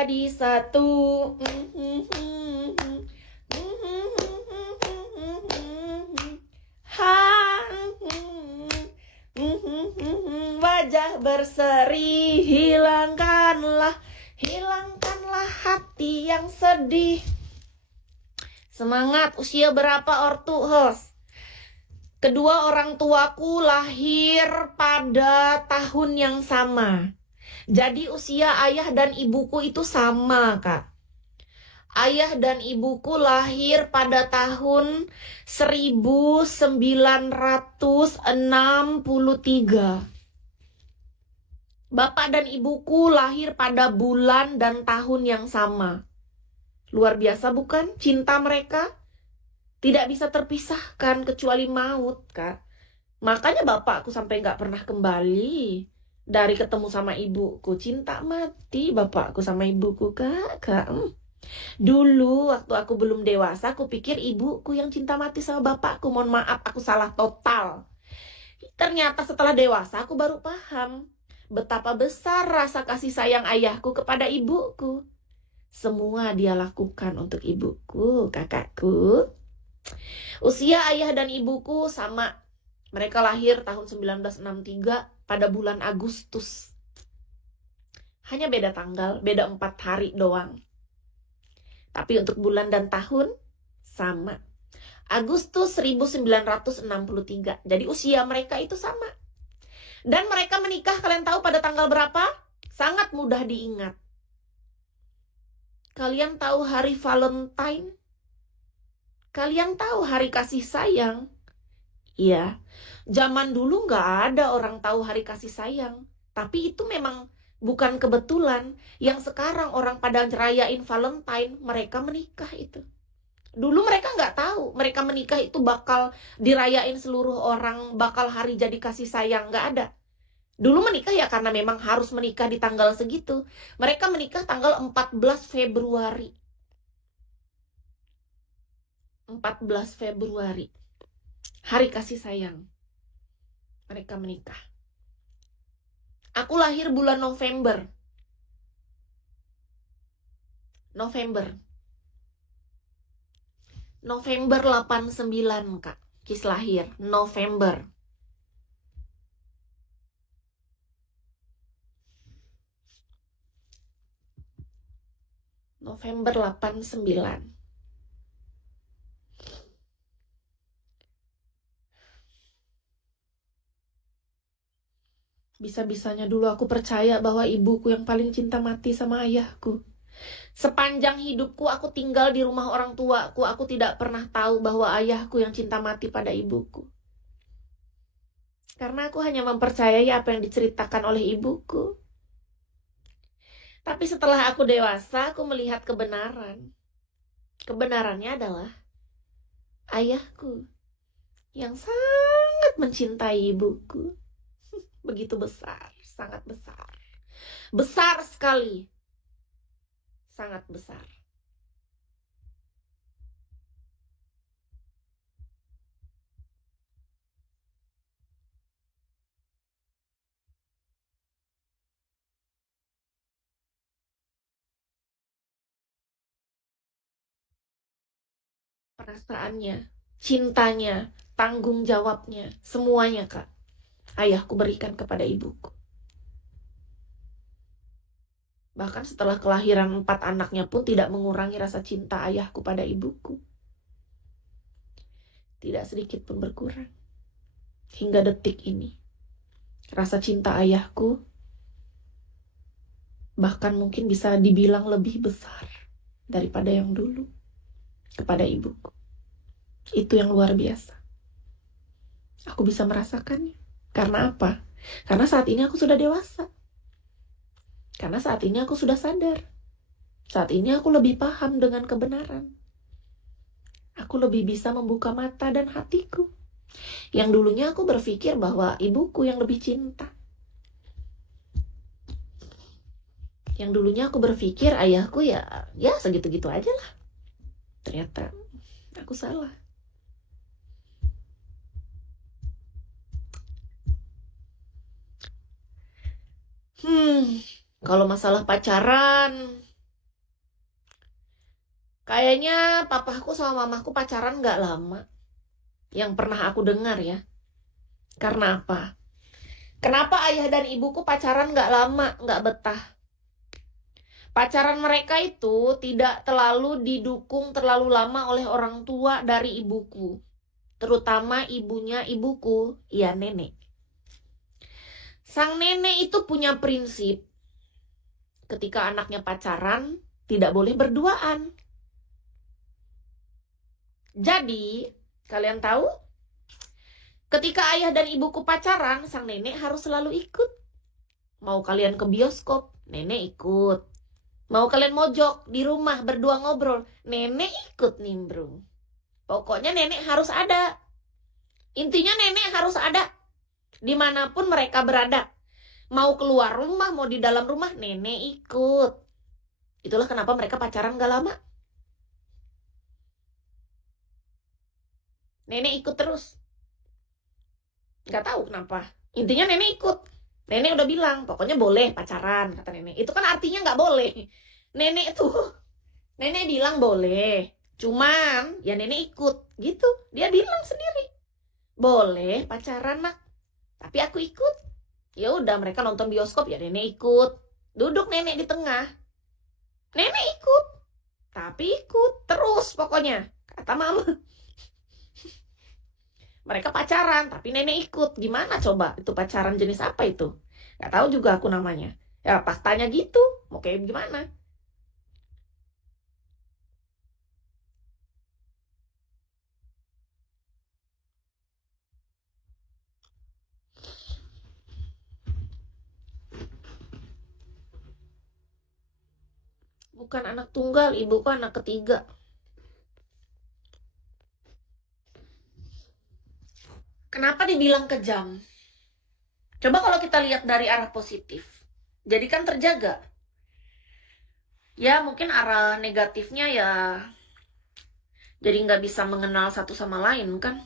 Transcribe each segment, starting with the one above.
menjadi satu. Wajah berseri, hilangkanlah hati yang sedih. Semangat, usia berapa ortu host? Kedua orang tuaku lahir pada tahun yang sama. Jadi usia ayah dan ibuku itu sama, Kak. Ayah dan ibuku lahir pada tahun 1963. Bapak dan ibuku lahir pada bulan dan tahun yang sama. Luar biasa bukan? Cinta mereka tidak bisa terpisahkan kecuali maut, Kak. Makanya bapakku sampai gak pernah kembali dari ketemu sama ibuku. Cinta mati bapakku sama ibuku, Kak. Dulu waktu aku belum dewasa, aku pikir ibuku yang cinta mati sama bapakku. Mohon maaf, aku salah total. Ternyata setelah dewasa aku baru paham betapa besar rasa kasih sayang ayahku kepada ibuku. Semua dia lakukan untuk ibuku, kakakku. Usia ayah dan ibuku sama. Mereka lahir tahun 1963 pada bulan Agustus. Hanya beda tanggal, beda 4 hari doang. Tapi untuk bulan dan tahun sama. Agustus 1963. Jadi usia mereka itu sama. Dan mereka menikah, kalian tahu pada tanggal berapa? Sangat mudah diingat. Kalian tahu hari Valentine? Kalian tahu hari kasih sayang? Iya, zaman dulu nggak ada orang tahu hari kasih sayang. Tapi itu memang bukan kebetulan. Yang sekarang orang pada ngerayain Valentine, mereka menikah itu. Dulu mereka nggak tahu, mereka menikah itu bakal dirayain seluruh orang, bakal hari jadi kasih sayang, nggak ada. Dulu menikah ya karena memang harus menikah di tanggal segitu. Mereka menikah tanggal 14 Februari. 14 Februari. Hari kasih sayang. Mereka menikah. Aku lahir bulan November. November 89, Kak. Kis lahir November. November 89. Bisa-bisanya dulu aku percaya bahwa ibuku yang paling cinta mati sama ayahku. Sepanjang hidupku aku tinggal di rumah orang tuaku, aku tidak pernah tahu bahwa ayahku yang cinta mati pada ibuku. Karena aku hanya mempercayai apa yang diceritakan oleh ibuku. Tapi setelah aku dewasa, aku melihat kebenaran. Kebenarannya adalah ayahku yang sangat mencintai ibuku. Begitu besar, sangat besar. Besar sekali. Sangat besar. Perasaannya, cintanya, tanggung jawabnya, semuanya, Kak, ayahku berikan kepada ibuku. Bahkan setelah kelahiran 4 anaknya pun tidak mengurangi rasa cinta ayahku pada ibuku. Tidak sedikit pun berkurang. Hingga detik ini. Rasa cinta ayahku bahkan mungkin bisa dibilang lebih besar daripada yang dulu kepada ibuku. Itu yang luar biasa. Aku bisa merasakannya. Karena apa? Karena saat ini aku sudah dewasa. Karena saat ini aku sudah sadar. Saat ini aku lebih paham dengan kebenaran. Aku lebih bisa membuka mata dan hatiku. Yang dulunya aku berpikir bahwa ibuku yang lebih cinta. Yang dulunya aku berpikir ayahku ya segitu-gitu aja lah. Ternyata aku salah. Kalau masalah pacaran, Kayaknya papaku sama mamaku pacaran nggak lama. Yang pernah aku dengar ya. Karena apa? Kenapa ayah dan ibuku pacaran nggak lama, nggak betah? Pacaran mereka itu tidak terlalu didukung terlalu lama oleh orang tua dari ibuku. Terutama ibunya ibuku, ya nenek. Sang nenek itu punya prinsip. Ketika anaknya pacaran, tidak boleh berduaan. Jadi, kalian tahu? Ketika ayah dan ibuku pacaran, sang nenek harus selalu ikut. Mau kalian ke bioskop, nenek ikut. Mau kalian mojok di rumah berdua ngobrol, nenek ikut nimbrung. Pokoknya nenek harus ada. Intinya nenek harus ada. Dimanapun mereka berada. Mau keluar rumah, mau di dalam rumah, nenek ikut. Itulah kenapa mereka pacaran gak lama. Nenek ikut terus. Gak tahu kenapa. Intinya nenek ikut. Nenek udah bilang, pokoknya boleh pacaran, kata nenek. Itu kan artinya gak boleh. Nenek bilang boleh. Cuman, ya nenek ikut. Gitu. Dia bilang sendiri. Boleh pacaran, nak. Tapi aku ikut. Ya udah, mereka nonton bioskop, ya nenek ikut. Duduk nenek di tengah. Nenek ikut. Tapi ikut. Terus pokoknya. Kata mama. Mereka pacaran, tapi nenek ikut. Gimana coba? Itu pacaran jenis apa itu? Gak tahu juga aku namanya. Ya faktanya gitu. Mau kayak gimana? Bukan anak tunggal, ibuku anak ketiga. Kenapa dibilang kejam? Coba kalau kita lihat dari arah positif. Jadi kan terjaga. Ya mungkin arah negatifnya ya jadi nggak bisa mengenal satu sama lain kan.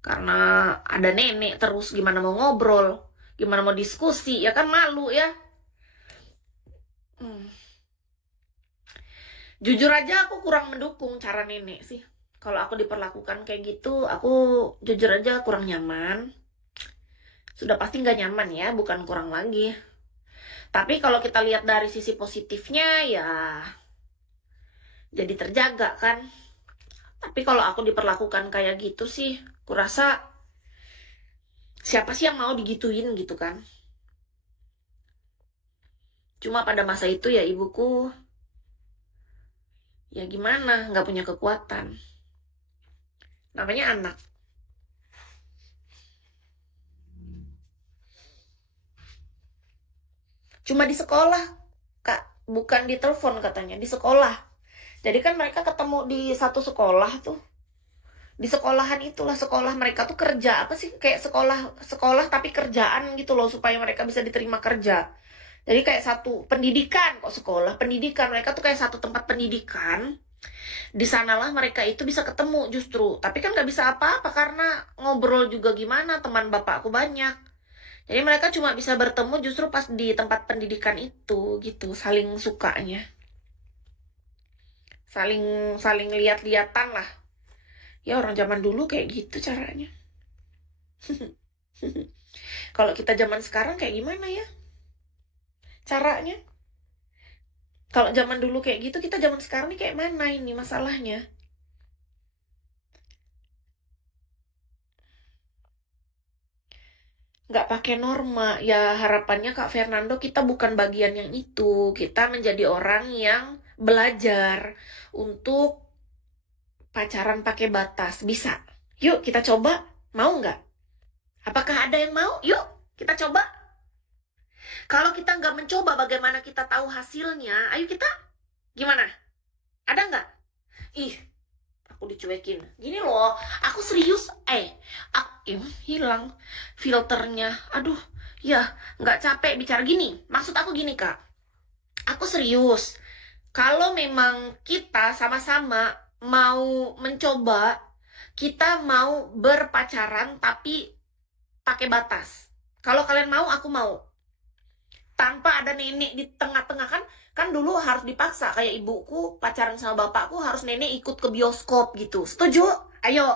Karena ada nenek terus gimana mau ngobrol. Gimana mau diskusi, ya kan malu ya. Jujur aja aku kurang mendukung cara nenek sih. Kalau aku diperlakukan kayak gitu, aku jujur aja kurang nyaman. Sudah pasti nggak nyaman ya, bukan kurang lagi. Tapi kalau kita lihat dari sisi positifnya ya jadi terjaga kan. Tapi kalau aku diperlakukan kayak gitu sih, kurasa siapa sih yang mau digituin gitu kan. Cuma pada masa itu ya ibuku, ya gimana, nggak punya kekuatan. Namanya anak. Cuma di sekolah, Kak. Bukan di telepon katanya, di sekolah. Jadi kan mereka ketemu di satu sekolah tuh. Di sekolahan itulah, sekolah mereka tuh kerja. Apa sih, kayak sekolah tapi kerjaan gitu loh, supaya mereka bisa diterima kerja. Jadi kayak satu pendidikan, kok sekolah, pendidikan. Mereka tuh kayak satu tempat pendidikan. Di sanalah mereka itu bisa ketemu justru. Tapi kan gak bisa apa-apa karena ngobrol juga gimana, teman bapakku banyak. Jadi mereka cuma bisa bertemu justru pas di tempat pendidikan itu gitu, saling sukanya. Saling saling lihat-lihatan lah. Ya orang zaman dulu kayak gitu caranya. Kalau kita zaman sekarang kayak gimana ya? Caranya? Kalau zaman dulu kayak gitu, kita zaman sekarang nih kayak mana ini masalahnya? Nggak pakai norma. Ya harapannya Kak Fernando kita bukan bagian yang itu. Kita menjadi orang yang belajar untuk pacaran pakai batas. Bisa. Yuk kita coba. Mau nggak? Apakah ada yang mau? Yuk kita coba. Kalau kita nggak mencoba, bagaimana kita tahu hasilnya? Ayo kita. Gimana? Ada nggak? Ih, aku dicuekin. Gini loh, aku serius. Hilang filternya. Aduh, ya nggak capek bicara gini. Maksud aku gini Kak. Aku serius. Kalau memang kita sama-sama mau mencoba, kita mau berpacaran tapi pakai batas. Kalau kalian mau, aku mau. Tanpa ada nenek di tengah-tengah kan. Kan dulu harus dipaksa, kayak ibuku pacaran sama bapakku harus nenek ikut ke bioskop gitu. Setuju? Ayo.